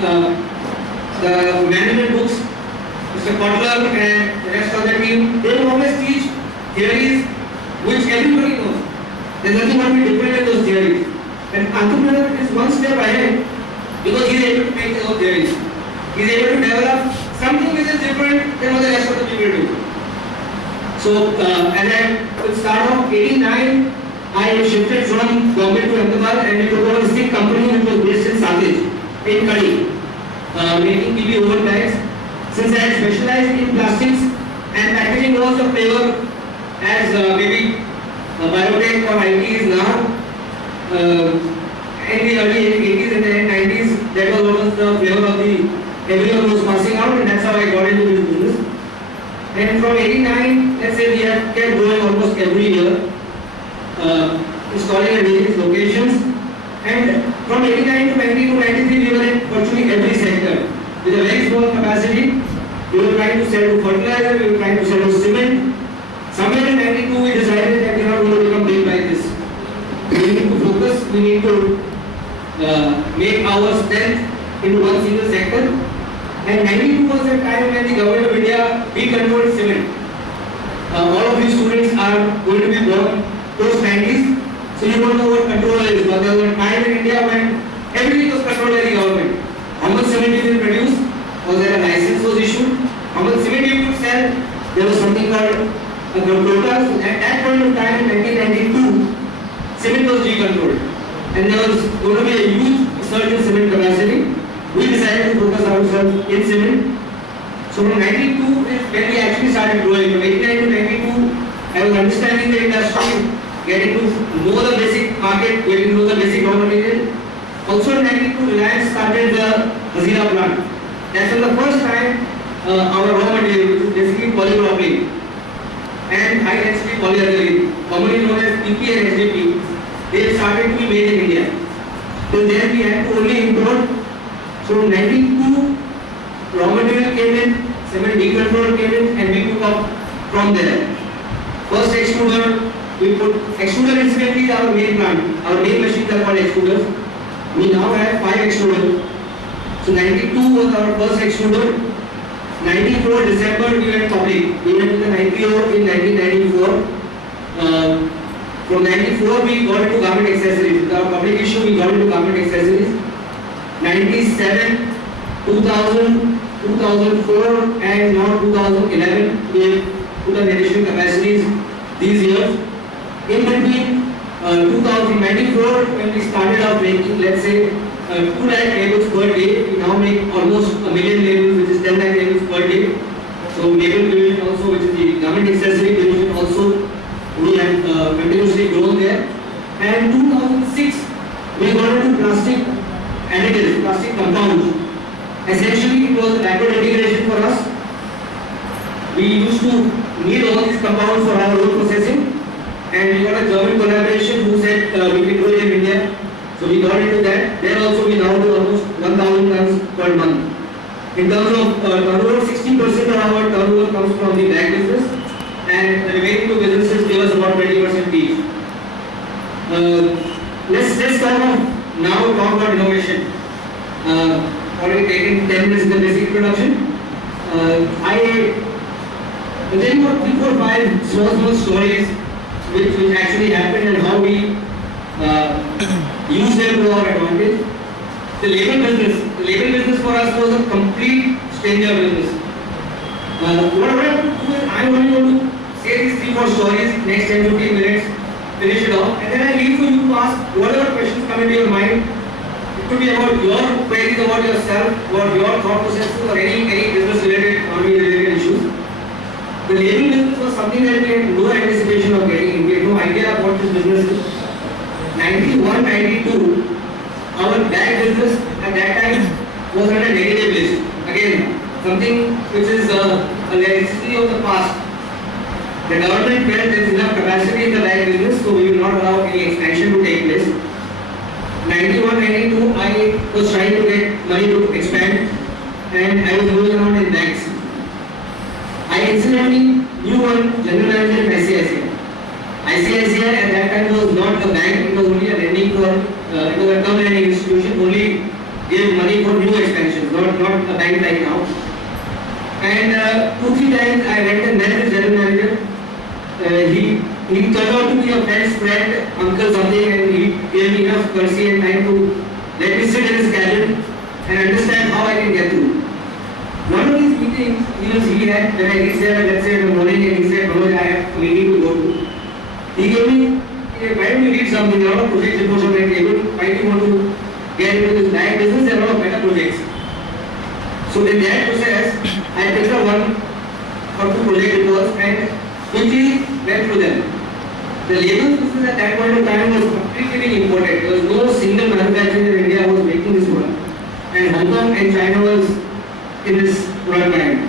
the management books, Mr. Kotler and the rest of the team, they will always teach theories which everybody knows. There's nothing going to be different in those theories. And entrepreneur is one step ahead because he is able to make his own theories. He is able to develop something which is different than what the rest of the people do. So, as I could start off, 89, I shifted from Bombay to Ahmedabad and we took over a stick company which was based in Sandej, in Kadi, making PB oven bags. Since I had specialized in plastics and packaging was the flavor as maybe biotech or IT is now, in the early 80s and the 90s, that was almost the flavor of the everyone was passing out, and that's how I got into this business. And from 89, let's say we have kept growing almost every year, installing at various locations. And from 89 to 90 to 93, we were in virtually every sector. With a very small capacity, we were trying to sell to fertilizer, we were trying to sell to cement. Somewhere in 92, we decided that we are not going to become big like this. We need to focus, we need to make our strength into one single sector. And 92 was the time when the government of India decontrolled cement. All of these students are going to be born post 90s, so you don't know what control is. But there was a time in India when everything was controlled by the government. How much cement you will produce? Was there a license was issued? How much cement you could sell? There was something called quotas. At that point of time in 1992, cement was decontrolled. And there was going to be a huge surge in cement capacity. We decided to focus ourselves in cement. So from 92 is when we actually started growing. From 89 to 92, I was understanding the industry, getting to know the basic market, getting to know the basic raw material. Also in 92, Reliance started the Hazira plant. That's for the first time our raw material, which is basically polypropylene and high density polyethylene, commonly known as PP and SDP, they started to be made in India. So then we had to only import. So in 92, raw material came in, cement decontrol came in, and we took up from there. First extruder, we put extruder incidentally our main plant. Our main machines are called extruders. We now have 5 extruders. So 92 was our first extruder. 94 December we went public. We went to the IPO in 1994. From 94 we got into garment accessories. With our public issue we got into garment accessories. 97, 2000, 2004 and now 2011 we have put on additional capacities these years. In between 2094 when we started our making, let's say 2 lakh labels per day, we now make almost a million labels, which is 10 lakh labels per day. So label division also, which is the garment accessory division also, we have continuously grown there. And 2006 we got into plastic additives, plastic compounds. Essentially it was backward integration for us. We used to need all these compounds for our own processing, and we got a German collaboration who said we can do it in India. So we got into that. There also we now do almost 1,000 tons per month. In terms of turnover, 60% of our turnover comes from the bag business, and the remaining 2 businesses give us about 20% each. Let's now talk about innovation. Already taken 10 minutes in the basic introduction. I will tell you about 3, 4, 5 small stories which actually happened and how we use them to our advantage. The label business for us was a complete stranger business. What I want to do is I am only going to say these 3, 4 stories next 10, 15 minutes, finish it off, and then I leave for you to ask whatever questions come into your mind. It could be about your queries about yourself, about your thought processes, or any business related, economy related issues. The label business was something that we had no anticipation of getting. We had no idea what this business is. 91, 92, our bag business at that time was on a negative list. Again, something which is a legacy of the past. The government felt there is enough capacity in the bag business, so we will not allow any expansion to take place. 91, 92, I was trying to get money to expand, and I was moving around in bags. I incidentally knew one general manager in ICICI. ICICI at that time was not a bank, it was only a lending for, it was a term lending institution, only gave money for new expansion. And 2-3 times I went and met the general manager. He turned out to be a friend's friend, uncle something, and he gave me enough courtesy and time to let me sit in his cabin and understand how I can get through. One of these meetings he had, when I reached there, let's say in the morning, and he said, Manoj, I have a meeting to go to. He gave me, why don't you read something, a lot of project reports on my table, why do you want to get into this bag business, there are a lot of better projects. So in that process, I picked up 1 or 2 project reports and quickly went through them. The labels business at that point of time was completely being imported. There was no single manufacturer in India was making this product. And Hong Kong and China was in this product line.